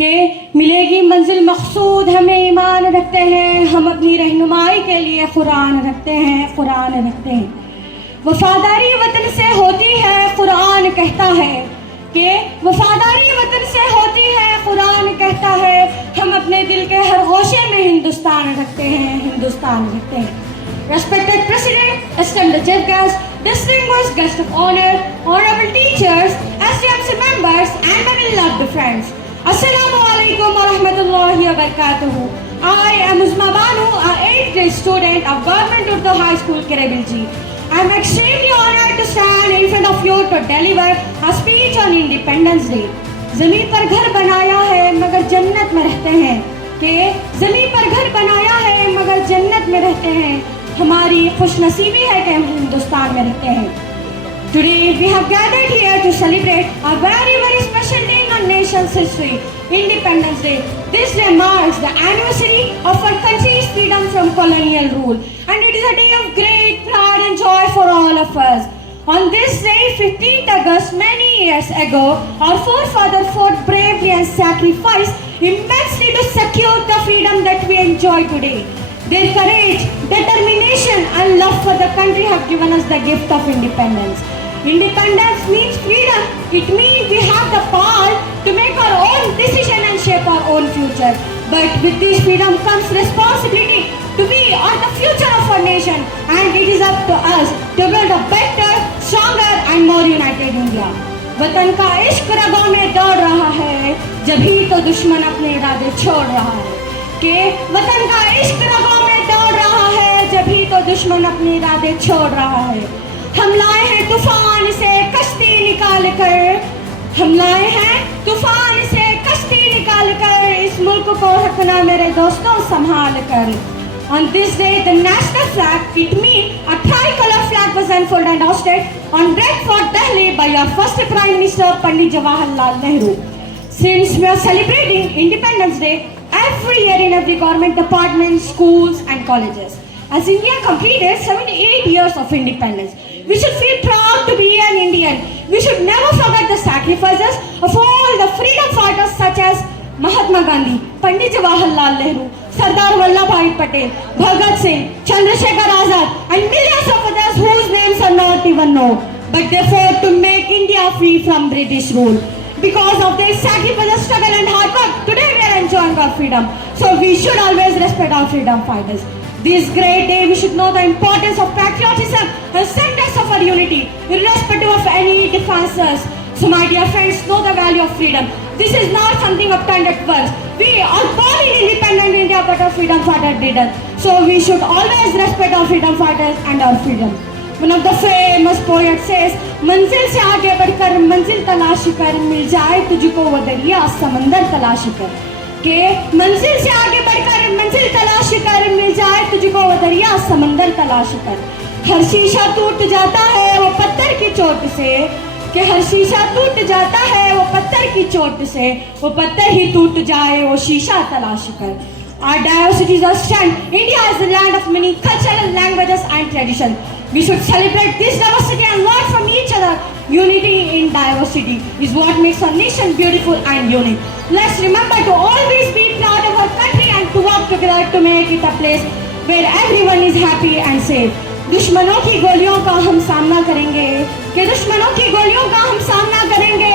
कि मिलेगी मंजिल मकसूद हमें ईमान रखते हैं, हम अपनी रहनुमाई के लिए कुरान रखते हैं, कुरान रखते हैं। वफादारी वतन से होती है, कुरान कहता है कि वफादारी वतन से होती है, कुरान कहता है। हम अपने दिल के हर गोशे में हिंदुस्तान रखते हैं, हिंदुस्तान रखते हैं। Respected President, esteemed chief guests, distinguished guests of honor, honorable teachers, SDMC members, and my beloved friends. Assalamu alaikum wa rahmatullahi wa barakatuhu. I am Uzma Banu, a 8th grade student of Government Urdu High School, Karabilji. I am extremely honored to stand in front of you to deliver a speech on Independence Day. ज़मीन पर घर बनाया है मगर जन्नत में रहते हैं, कि ज़मीन पर घर बनाया है मगर जन्नत में रहते हैं। हमारी खुशनसीबी है कि हम हिंदुस्तान में रहते हैं। Today we have gathered here to celebrate a very special day in our nation's history, Independence Day. This day marks the anniversary of our country's freedom from colonial rule, and it is a day of great pride and joy for all of us. On this day, 15th August, many years ago, our forefathers fought bravely and sacrificed immensely to secure the freedom that we enjoy today. Their courage, determination, and love for the country have given us the gift of independence. Independence means freedom. It means we have the power to make our own decision and shape our own future. But with this freedom comes responsibility to be on the future of our nation, and it is up to us to build a better, stronger, and more united India. वतन का इश्क रगों में दौड़ रहा है, जभी तो दुश्मन अपने इरादे छोड़ रहा है। कि वतन का इश्क रगों में दौड़ रहा है, जभी तो दुश्मन अपने इरादे छोड़ रहा है। हम लाए हैं तूफान से कश्ती निकाल कर, हम लाए हैं तूफान से कश्ती निकाल कर, इस मुल्क को रखना मेरे दोस्तों संभाल कर। On this day, the national flag, it means a tricolor flag, was unfurled and hoisted on Red Fort, Delhi by our first Prime Minister, Pandit Jawaharlal Nehru. Since we are celebrating Independence Day every year in every government department, schools and colleges, as India completed 78 years of independence, we should feel proud to be an Indian. We should never forget the sacrifices of all the freedom fighters such as Mahatma Gandhi, Pandit Jawaharlal Nehru, Sardar Vallabhbhai Patel, Bhagat Singh, Chandrasekhar Azad, and millions of others whose names are not even known. But they fought to make India free from British rule. Because of their sacrifices, struggle and hard work, today we are enjoying our freedom. So we should always respect our freedom fighters. This great day, we should know the importance of patriotism and sense of our unity, irrespective of any differences. So my dear friends, know the value of freedom. This is not something obtained at once. We are born in independent India, but our freedom fighters didn't. So we should always respect our freedom fighters and our freedom. One of the famous poets says, मंजिल से आगे बढ़कर मंजिल तलाश कर, मिल जाए तुझको वो दरिया समंदर तलाश कर। के मंजिल से आगे बढ़कर मंजिल तलाश कर, मिल जाए तुझको वो दरिया समंदर तलाश कर। हर शीशा टूट जाता है वो पत्थर की चोट से, कि हर शीशा टूट जाता है वो पत्थर की चोट से, वो पत्थर ही टूट जाए वो शीशा तलाश कर। Our diversity is our strength. India is the land of many cultural languages and traditions. We should celebrate this diversity and learn from each other. Unity in diversity is what makes our nation beautiful and unique. Let's remember to always be proud of our country and to work together to make it a place where everyone is happy and safe. दुश्मनों की गोलियों का हम सामना करेंगे, कि दुश्मनों की गोलियों का हम सामना करेंगे,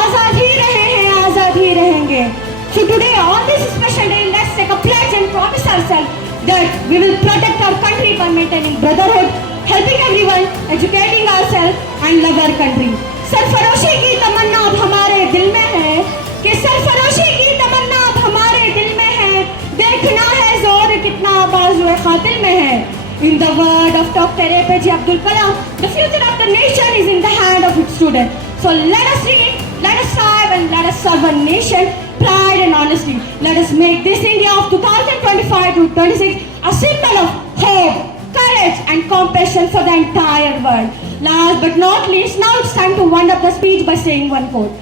आज़ाद ही रहे हैं, आज़ाद ही रहेंगे। So today, on this special day, let's take a pledge and promise ourselves that we will protect our country by maintaining brotherhood, helping everyone, educating ourselves, and love our country. सरफरोशी की तमन्ना अब हमारे दिल में है, कि सरफरोशी की तमन्ना अब हमारे दिल में है, देखना है जोर कितना बाज़ुए क़ातिल में है। In the word of Dr. APJ Abdul Kalam, the future of the nation is in the hand of its students. So let us read, let us strive, and let us serve our nation, pride and honesty. Let us make this India of 2025 to 26 a symbol of hope, courage, and compassion for the entire world. Last but not least, now it's time to wind up the speech by saying one quote.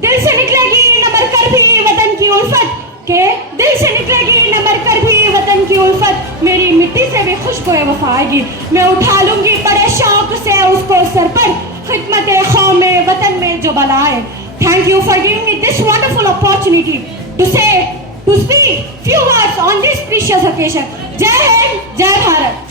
दिल से निकलेगी न मर कर भी वतन की उल्फत, के दिल से निकलेगी न मर कर भी वतन की उल्फत, मेरी मिट्टी से भी खुशबू वफा आएगी, मैं उठा लूंगी बड़े शौक से उसको सर पर, खिदमत क़ौम में वतन में जो बलाए। Thank you for giving me this wonderful opportunity to say, to speak few words on this precious occasion. Jai Hind, Jai Bharat.